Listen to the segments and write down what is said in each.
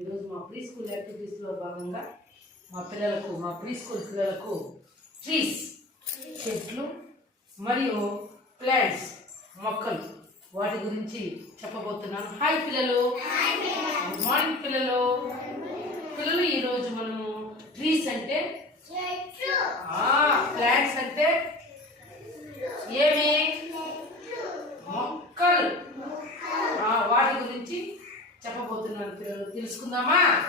ఈరోజు మా pre school యాక్టివిటీస్లో భాగంగా మా పిల్లలకు మా ప్రీ స్కూల్ పిల్లలకు ట్రీస్ చెట్లు మరియు ప్లాంట్స్ మొక్కలు వాటి గురించి చెప్పబోతున్నాను. హాయ్ పిల్లలు. గుడ్ మార్నింగ్ పిల్లలు. పిల్లలు ఈరోజు మనము ట్రీస్ అంటే? ప్లాంట్స్ అంటే? ఏమి మొక్కలు ఆ, వాటి గురించి చెప్పబోతున్నాను పిల్లలు తెలుసుకుందామా?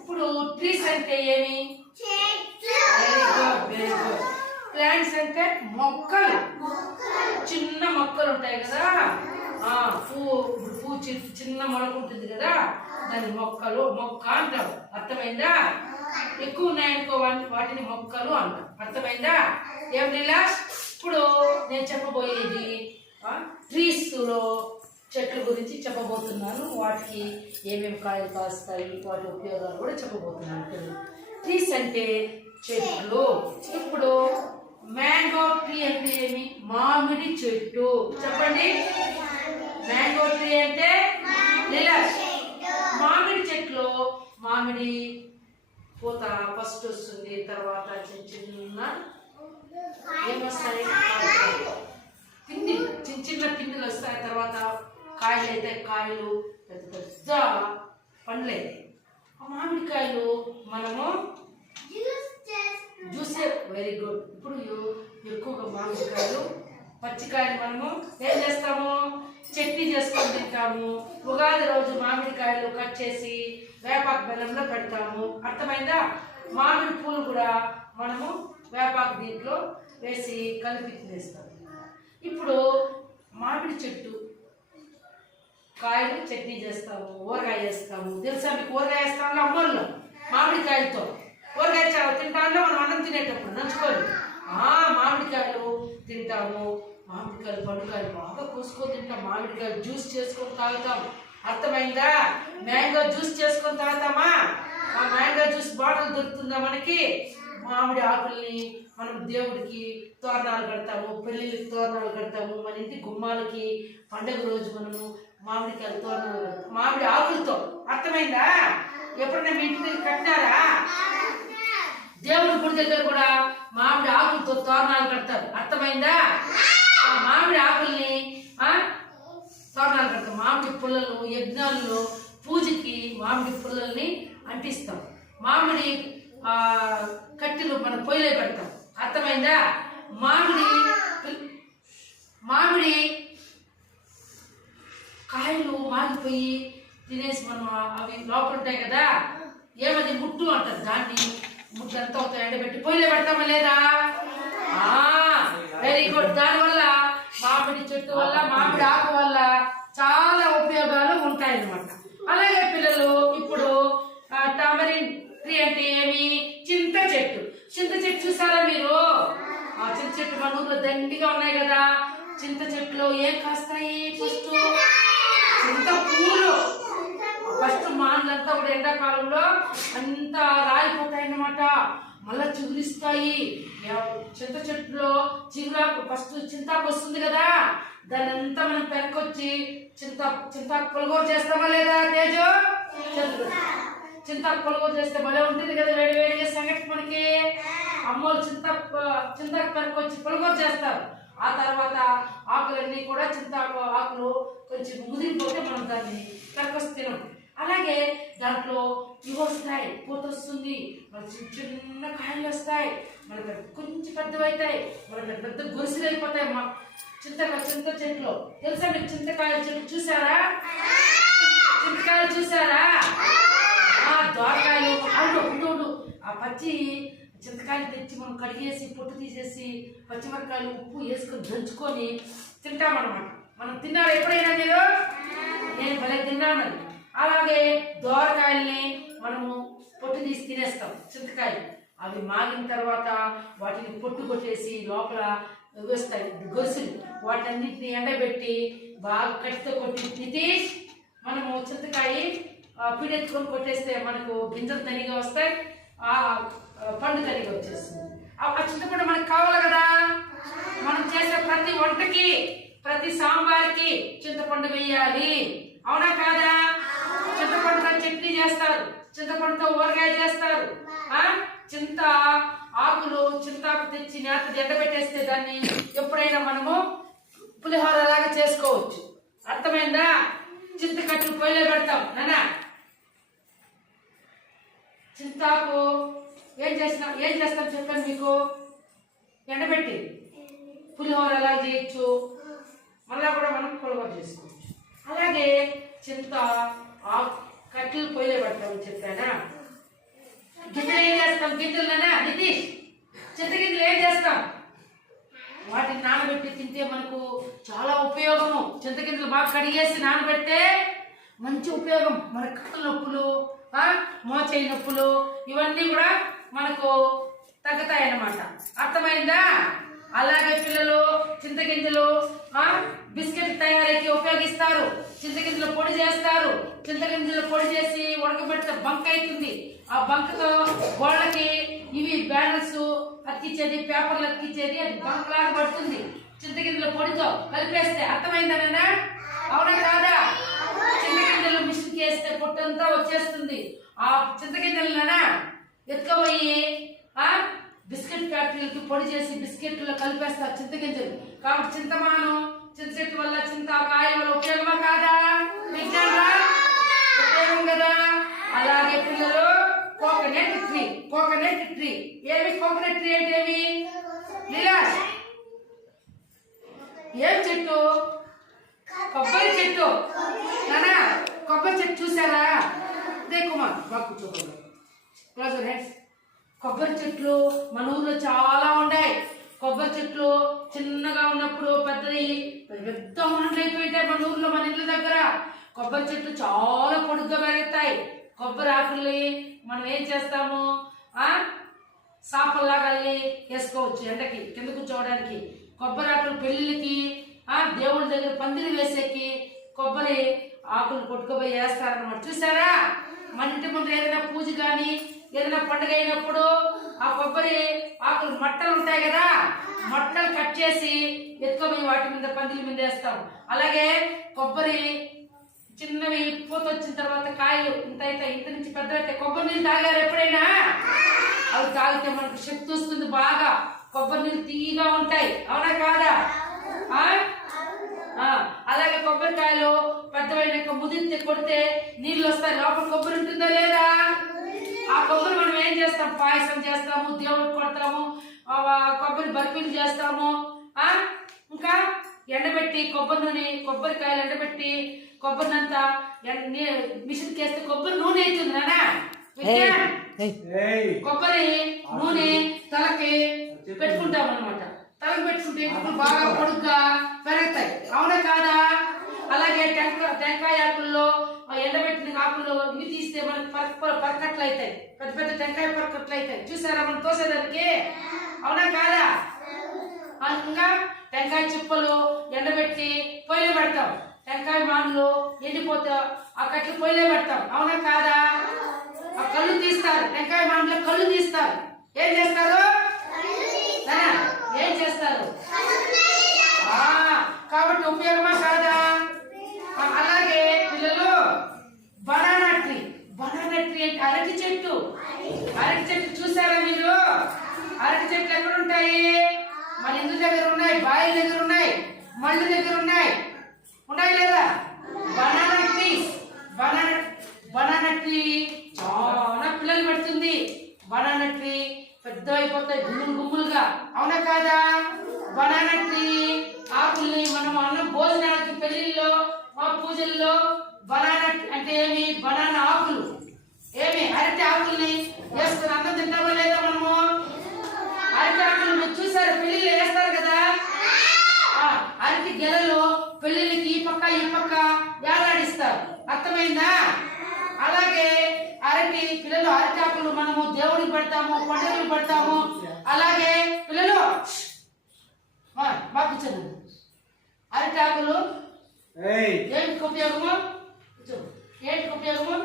ఇప్పుడు ట్రీస్ అంటే ఏమి? వెరీ గుడ్ ప్లాంట్స్ అంటే మొక్కలు. చిన్న మొక్కలు ఉంటాయి కదా? పువ్వు పువ్వు చి- చిన్న మొలక ఉంటుంది కదా? దాని మొక్కలు మొక్క అంటారు. అర్థమైందా? ఎక్కువ ఉన్నాయనుకో వాటిని మొక్కలు అంటాం అర్థమైందా? ఏం రిలాక్స్ ఇప్పుడు నేను చెప్పబోయేది ట్రీస్లో చెట్ల గురించి చెప్పబోతున్నాను. వాటికి ఏమేమి కాయలు కాస్తాయి వాటి ఉపయోగాలు కూడా చెప్పబోతున్నాను. ట్రీస్ అంటే చెట్లు. ఇప్పుడు మ్యాంగో ట్రీ అంటే ఏమి? మామిడి చెట్టు. చెప్పండి. మ్యాంగో ట్రీ అంటే మామిడి చెట్లు. మామిడి పూత ఫస్ట్ వస్తుంది తర్వాత చిన్న చిన్న ఏమొస్తాయి? పిండి. చిన్న చిన్న పిండిలు వస్తాయి తర్వాత కాయలు అయితే కాయలు పెద్ద పెద్ద పండ్లు అయితే ఆ మామిడికాయలు మనము జ్యూసే వెరీ గుడ్. ఇప్పుడు ఎక్కువగా మామిడికాయలు పచ్చికాయలు మనము ఏం చేస్తాము? చట్నీ చేసుకొని తింటాము. ఉగాది రోజు మామిడికాయలు కట్ చేసి వేపాకు బెల్లంలో పెడతాము. అర్థమైందా? మామిడి పూలు కూడా మనము వేపాకు దీంట్లో వేసి కలిపి తినేస్తాం ఇప్పుడు మామిడి చెట్టు కాయలు చట్నీ చేస్తాము ఊరగాయ చేస్తాము. తెలుసా మీకు ఊరగాయ వేస్తాము అమ్మోళ్ళు? మామిడికాయలతో. ఊరగాయ చాలా తింటాంలో మనం అన్నం తినేటప్పుడు నంచుకోవాలి ఆ మామిడికాయలు తింటాము. మామిడికాయలు పండుకాయలు బాగా కోసుకొని తింటాం. మామిడికాయలు జ్యూస్ చేసుకొని తాగుతాము అర్థమైందా? మ్యాంగో జ్యూస్ చేసుకొని తాగుతామా? ఆ మ్యాంగో జ్యూస్ బాటిల్ దొరుకుతుందా మనకి? మామిడి ఆకుల్ని మనం దేవుడికి తోరణాలు కడతాము పెళ్ళిళ్ళకి తోరణాలు కడతాము మన ఇంటి గుమ్మాలకి పండగ రోజు మనము మామిడికాయలు తోరణాలు మామిడి ఆకులతో. అర్థమైందా? ఎప్పుడైనా మీ ఇంటి దగ్గర కట్టినారా? దేవుడి గుడి దగ్గర కూడా మామిడి ఆకులతో తోరణాలు కడతారు. అర్థమైందా? ఆ మామిడి ఆకుల్ని తోరణాలు కడతాం మామిడి పుల్లలు యజ్ఞాలు పూజకి మామిడి పుల్లల్ని అంటిస్తాం. మామిడి ఆ కట్టెలు మన పొయ్యిలో పెడతాం. అర్థమైందా? మామిడి మామిడి కాయలు మాగిపోయి తినేసి మనం అవి లోపల ఉంటాయి కదా ఏమది ముట్టు అంటారు దాన్ని ముట్టు ఎంత అవుతాయి ఎండబెట్టి పోయిలే పెడతామా లేదా? వెరీ గుడ్ దానివల్ల మామిడి చెట్టు వల్ల మామిడి ఆకు వల్ల చాలా ఉపయోగాలు ఉంటాయి అనమాట అలాగే పిల్లలు ఇప్పుడు టామరిన్ ట్రీ అంటే ఏమి? చింత చెట్టు. చింత చెట్టు చూసారా మీరు? ఆ చింత చెట్టు మన ఊర్లో దండిగా ఉన్నాయి కదా. చింత చెట్లు ఏం కాస్తాయి ఫస్ట్ చింత పూలు ఫస్ట్ మాన్లంతా కూడా ఎండాకాలంలో అంతా రాలిపోతాయి అన్నమాట మళ్ళా చిగురిస్తాయి. చింత చెట్టులో చిగురాకు ఫస్ట్ చింతాకు వస్తుంది కదా. దాన్ని అంతా మనం పెరకొచ్చి చింత చింతాకు పులగూర చేస్తామా లేదా తేజు? చింత- చింతాకు పులగూర చేస్తే భలే ఉంటుంది కదా వేడి వేడిగా సంగతి మనకి. అమ్మోళ్ళు చింత చింతాకు పెరకొచ్చి పులగూర చేస్తారు. ఆ తర్వాత ఆకులన్నీ కూడా చింతాకు ఆకులు కొంచెం ముదిరిపోతే మనం దాన్ని పెరకొచ్చి తినం అలాగే దాంట్లో ఇవి వస్తాయి పూత వస్తుంది మన చిన్న చిన్న కాయలు వస్తాయి మన కొంచెం పెద్దవి అవుతాయి మనకి పెద్ద గొలుసులు అయిపోతాయి మా చింతకాయ చింత చెట్లు. తెలుసా మీరు చింతకాయల చెట్లు చూసారా? చింతకాయలు చూసారా? ఆ దోరకాయలు అవును ఉండు ఆ పచ్చి చింతకాయలు తెచ్చి మనం కడిగేసి పొట్టు తీసేసి పచ్చిమిరకాయలు ఉప్పు వేసుకొని దంచుకొని తింటామన్నమాట. మనం తిన్నారా ఎప్పుడైనా మీరు? నేను భలే తిన్నాను. అది. అలాగే దోరకాయల్ని మనము పొట్టు తీసి తినేస్తాం చింతకాయలు. అవి మాగిన తర్వాత వాటిని పొట్టు కొట్టేసి లోపల వస్తాయి గొలుసులు. వాటన్నిటిని ఎండబెట్టి బాగా కట్టితో కొట్టి నితీష్ మనము చింతకాయ పీడెత్తుకొని కొట్టేస్తే మనకు గింజలు తనిగా వస్తాయి ఆ పండు తనిగా వచ్చేస్తుంది. ఆ ఆ చింతపండు మనకు కావాలి కదా? మనం చేసే ప్రతి వంటకి ప్రతి సాంబార్కి చింతపండు వేయాలి. అవునా కాదా? చింతపండుతో చట్నీ చేస్తారు. చింతపండుతో ఊరగాయ చేస్తారు. ఆ? చింత ఆకులు చింతాకు తెచ్చి నేత ఎండబెట్టేస్తే దాన్ని ఎప్పుడైనా మనము పులిహోర లాగా చేసుకోవచ్చు. అర్థమైందా? చింతకట్టు పొయ్యిలో పెడతాం. నానా? చింతాకు ఏం చేసిన ఏం చేస్తాం చెప్పండి మీకు? ఎండబెట్టి పులిహోర అలా చేయొచ్చు. మళ్ళా కూడా మనం పులిహోర చేసుకోవచ్చు. అలాగే చింత ఆ కట్టెలు పొయ్యిలో పెడతామని చెప్పానా? గింజలు ఏం చేస్తాం? గింజలనా నితీష్ చింత గింజలు ఏం చేస్తాం? వాటిని నానబెట్టి తింటే మనకు చాలా ఉపయోగము. చింతగింజలు బాగా కడిగేసి నానబెడితే మంచి ఉపయోగం. మన కాళ్ళ నొప్పులు మోచేయి నొప్పులు ఇవన్నీ కూడా మనకు తగ్గుతాయన్నమాట. అర్థమైందా? అలాగే పిల్లలు చింతగింజలు బిస్కెట్ తయారీకి ఉపయోగిస్తారు. చింతగింజలు పొడి చేస్తారు. చింతగింజలు పొడి చేసి ఉడకబెడితే బంక్ అవుతుంది. ఆ బంకతో గోళ్ళకి ఇవి బ్యానర్స్ అతికిచ్చేది పేపర్లు అతికిచ్చేది అది బంక్ లాగా పడుతుంది. చింతగింజల పొడితో కలిపేస్తే అర్థమైందనా అవునా కాదా? చింతగింజలు మిషన్కి వేస్తే పొట్టంతా వచ్చేస్తుంది. ఆ చింతగింజలనా ఎత్తుకపోయి ఆ బిస్కెట్ ఫ్యాక్టరీలకి పొడి చేసి బిస్కెట్లో కలిపేస్తారు చింతగింజలు. కాబట్టి చింతమానం చింత చెట్టు వల్ల చింత కాయ వల్ల ఉపయోగమా కాదా? విజ్ఞానరా ఉపయోగం కదా. అలాగే పిల్లలు కోకోనట్ ట్రీ కోకోనట్ ట్రీ. ఏమి కోకోనట్ ట్రీ అంటే ఏమి ఏం చెట్టు? కొబ్బరి చెట్టు. నానా కొబ్బరి చెట్టు చూసారా? దేకుమా బాగా కూర్చోకూడదు క్లోజ్ హెడ్స్ కొబ్బరి చెట్లు మన ఊర్లో చాలా ఉన్నాయి కొబ్బరి చెట్లు చిన్నగా ఉన్నప్పుడు పెద్దది పెద్ద మంటలు అయిపోయింటాయి మన ఊర్లో మన ఇళ్ళ దగ్గర. కొబ్బరి చెట్లు చాలా పొడుగ్గా పెరుగుతాయి. కొబ్బరి ఆకుల్ని మనం ఏం చేస్తాము? ఆ? సాపల్లాగా అల్లి వేసుకోవచ్చు ఎండకి కింద కూర్చోవడానికి. కొబ్బరి ఆకులు పెళ్ళికి ఆ? దేవుడి దగ్గర పందిరి వేసేకి కొబ్బరి ఆకులు కొట్టుకుపోయి వేస్తారన్నమాట. చూసారా? మన ఇంటి ముందు ఏదైనా పూజ కానీ ఏదైనా పండుగ అయినప్పుడు ఆ కొబ్బరి ఆకులు మట్టలు ఉంటాయి కదా మట్టలు కట్ చేసి ఎత్తుకొని వాటి మీద పందిల మీద వేస్తాం. అలాగే కొబ్బరి చిన్నవి పూత వచ్చిన తర్వాత కాయలు ఇంత అయితే ఇంత నుంచి పెద్ద అయితే కొబ్బరి నీళ్ళు తాగారు ఎప్పుడైనా? అవి తాగితే మనకు శక్తి వస్తుంది బాగా. కొబ్బరి నీళ్ళు తీయగా ఉంటాయి. అవునా కాదా? అలాగే కొబ్బరికాయలు పెద్దవైనాక ముదిరితే కొడితే నీళ్ళు వస్తాయి. లోపల కొబ్బరి ఉంటుందా లేదా? ఆ కొబ్బరి మనం ఏం చేస్తాం? పాయసం చేస్తాము దేవుడికి కొడతాము కొబ్బరి బర్ఫీలు చేస్తాము ఇంకా ఎండబెట్టి కొబ్బరి నూనె కొబ్బరికాయలు ఎండబెట్టి కొబ్బరి అంతా మిషన్ వేస్తే కొబ్బరి నూనె అవుతుంది నానా? కొబ్బరి నూనె తలకి పెట్టుకుంటాం అనమాట తలకి పెట్టుకుంటే బాగా పొడుగ్గా పెరుగుతాయి అవునా కాదా అలాగే టెంకాయ టెంకాయ ఆకుల్లో ఆ ఎండబెట్టిన ఆకుల్లో ఇవి తీస్తే మనకి పరక పరకట్లు అవుతాయి పెద్ద పెద్ద టెంకాయ పరకట్లు అవుతాయి చూసారా మనం తోసేదానికి అవునా కాదా? ఇంకా టెంకాయ చిప్పలు ఎండబెట్టి పొయ్యిలో పెడతాం. టెంకాయ మానులు ఎండిపోతే ఆ కట్లు పొయ్యిలో పెడతాం. అవునా కాదా? ఆ కళ్ళు తీస్తారు. టెంకాయ మానులో కళ్ళు తీస్తారు. ఏం చేస్తారు? ఏం చేస్తారు? ఆ, కాబట్టి ఉపయోగమా కాదా ఆ, అలాగే పిల్లలు బనానా ట్రీ బనానా ట్రీ అంటే అరటి చెట్టు అరటి చెట్టు చూసారా మీరు? అరటి చెట్లు ఎక్కడ ఉంటాయి? మన ఇంటి దగ్గర ఉన్నాయి బాయిల దగ్గర ఉన్నాయి మళ్ళీ దగ్గర ఉన్నాయి. ఉన్నాయి లేదా? Banana trees banana banana tree చాలా పిల్లలు పెడుతుంది. బనానా ట్రీ పెద్ద అయిపోతాయి గుమ్ములు గుమ్ములుగా. అవునా కాదా? బనానా ట్రీ ఆకుల్ని మనం అన్నం భోజనాలకి పెళ్ళిళ్ళలో మా పూజల్లో బనానా అంటే ఏమి? బనానా ఆకులు. ఏమి? అరటి ఆకుల్ని వేసుకుని అన్నం తింటామా లేదా మనము? అరటి ఆకులు మీరు చూసారు పెళ్ళిళ్ళు వేస్తారు కదా? ఆ, అరటి గెలలో పెళ్ళిళ్ళకి ఈ పక్క ఈ పక్క వేలాడిస్తారు. అర్థమైందా? అలాగే అరటి పిల్లలు అరటి ఆకులు మనము దేవుడికి పెడతాము పండుగలు పెడతాము. అలాగే పిల్లలు మా మా కూర్చోండి. అరటి ఆకులు ఏంటికి ఉపయోగము. ఏంటికి ఉపయోగము?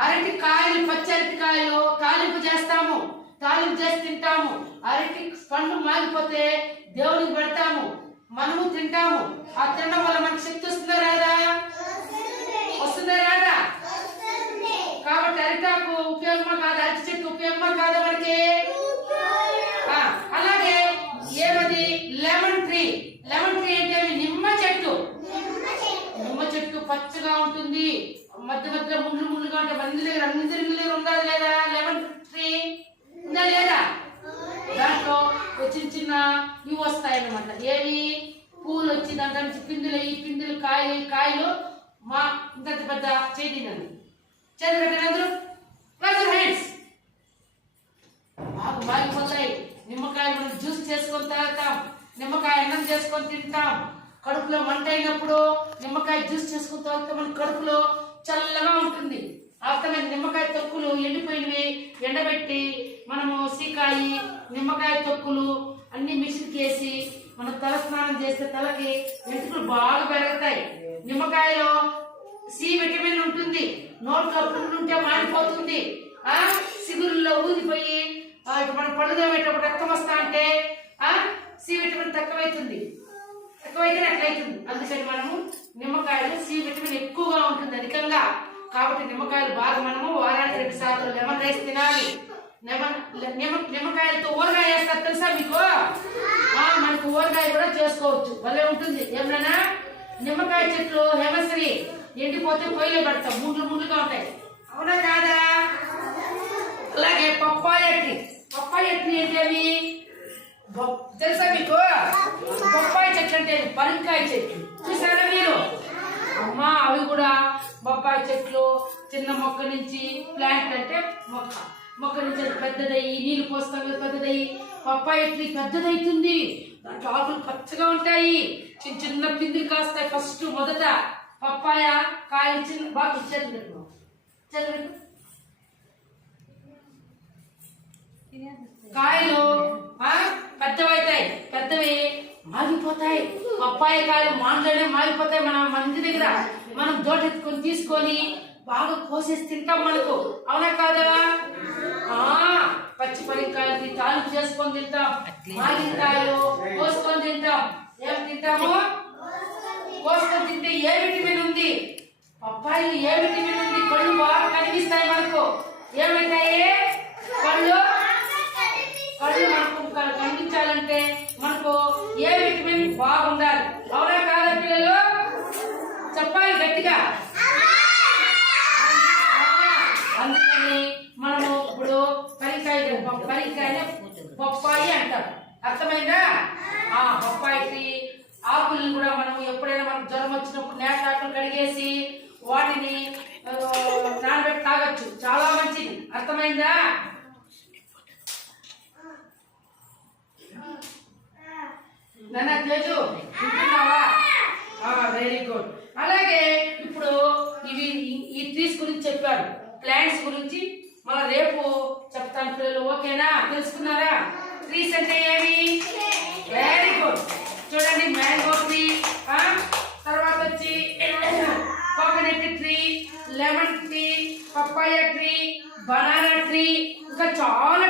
అరటి కాయలు పచ్చి అరటి కాయలు తాలింపు చేస్తాము తాలింపు చేసి తింటాము. అరటి పండు మాగిపోతే దేవునికి పెడతాము మనము తింటాము. ఆ తినడం వల్ల మనకి శక్తి వస్తుందా లేదా మధ్య పెద్ద ముళ్ళు ముళ్ళుగా ఉంటే మంది దగ్గర అన్ని దగ్గర దగ్గర ఉండాలి లేదా? లెవెన్ ఫిఫ్టీ ఉందా లేదా? దాంట్లో చిన్న చిన్న ఇవి వస్తాయన్నమాట. ఏవి? పూలు వచ్చి దాంట్లో నుంచి పిందులు ఈ పిందులు కాయలు ఈ కాయలు మా ఇంత పెద్ద చేతి నన్ను చేతి పెట్టండి అందరూ. హ్యాండ్స్ బాగా మాగిపోతాయి. నిమ్మకాయలు మనం జ్యూస్ చేసుకొని తాగుతాం. నిమ్మకాయ అన్నం చేసుకొని తింటాం. కడుపులో మంట అయినప్పుడు నిమ్మకాయ జ్యూస్ చేసుకున్న తాగితే మన కడుపులో చల్లగా ఉంటుంది. అర్థమైన నిమ్మకాయ తొక్కులు ఎండిపోయినవి ఎండబెట్టి మనము సీకాయి నిమ్మకాయ తొక్కులు అన్ని మిషన్కి వేసి మనం తల స్నానం చేస్తే తలకి వెంట్రుకలు బాగా పెరుగుతాయి. నిమ్మకాయలో సి విటమిన్ ఉంటుంది. నోట్లో పుండు ఉంటే మాడిపోతుంది. ఆ సిగురుల్లో ఊదిపోయి ఆ, ఇక మనం రక్తం వస్తా అంటే ఆ సి విటమిన్ తక్కువైతుంది. అవుతుంది అందుకని మనము నిమ్మకాయలు సి విటమిన్ ఎక్కువగా ఉంటుంది అధికంగా. కాబట్టి నిమ్మకాయలు బాగా మనము వారానికి రెండు సార్లు లెమన్ రైస్ తినాలి. లెమన్ నిమ్మ నిమ్మకాయలతో ఊరగాయ వేస్తారు తెలుసా మీకు? మనకు ఊరగాయ కూడా చేసుకోవచ్చు. భలే ఉంటుంది. ఏమన్నా నిమ్మకాయ చెట్లు హేమశ్రీ ఎండిపోతే పొయ్యిలో పడతాం. ముండ్లు ముండ్లుగా ఉంటాయి. అవునా కాదా? అలాగే పప్పాయ ట్రీ పప్పాయ ట్రీ ఏంటి అవి? బొ- తెలుసా పెట్టేది పరింకాయ చెట్లు చూసారా మీరు? అమ్మా అవి కూడా బొప్పాయి చెట్లు చిన్న మొక్క నుంచి ప్లాంట్ అంటే మొక్క. మొక్క నుంచి అది పెద్దదయ్యి నీళ్ళు పోస్తాం పెద్దదయ్యి. Popeye tree పెద్దదవుతుంది? దాంట్లో ఆకులు పచ్చగా ఉంటాయి. చిన్న చిన్న పిందులు కాస్తాయి ఫస్ట్ మొదట. పప్పాయ కాయలు చిన్న బాగా చేతులు పెట్టుకో కాయలు పెద్దవి పెద్దవైతాయి. పెద్దవి. మాగిపోతాయి. పప్పాయ కాయలు మాంట్లోనే మాగిపోతాయి. మన మంది దగ్గర మనం దోటెత్తుకొని తీసుకొని బాగా కోసేసి తింటాం మనకు. అవునా కాదా? ఆ పచ్చి పరికాయలు తాలింపు చేసుకొని తింటాం. మాగిన కాయలు కోసుకొని తింటాం. ఏం తింటాము? కోసుకొని తింటే ఏ విటమిన్ ఉంది? పప్పాయిలు ఏ విటమిన్ ఉంది? కళ్ళు బాగా కనిపిస్తాయి మనకు. ఏమైతాయి? కళ్ళు మనకు క- కనిపించాలంటే మనకు ఏ విటమిన్ బాగుండాలి అవునా కాదా పిల్లలు చెప్పాలి గట్టిగా అందుకని మనము ఇప్పుడు పరికాయ పరికాయ పప్పాయి అంటారు అర్థమైందా? ఆ పప్పాయికి ఆకుల్ని కూడా మనం ఎప్పుడైనా మనకు జ్వరం వచ్చినప్పుడు నేత ఆకులు కడిగేసి వాటిని నానబెట్టి తాగొచ్చు. చాలా మంచిది. అర్థమైందా? నాన్న తేజు వింటున్నావా వెరీ గుడ్. అలాగే ఇప్పుడు ఇవి ఈ- ట్రీస్ గురించి చెప్పారు. ప్లాంట్స్ గురించి మళ్ళీ రేపు చెప్తాను పిల్లలు. ఓకేనా? తెలుసుకున్నారా? ట్రీస్ అంటే ఏమి చూడండి మ్యాంగో ట్రీ తర్వాత వచ్చి coconut tree lemon tree papaya tree banana tree ఇంకా చాలా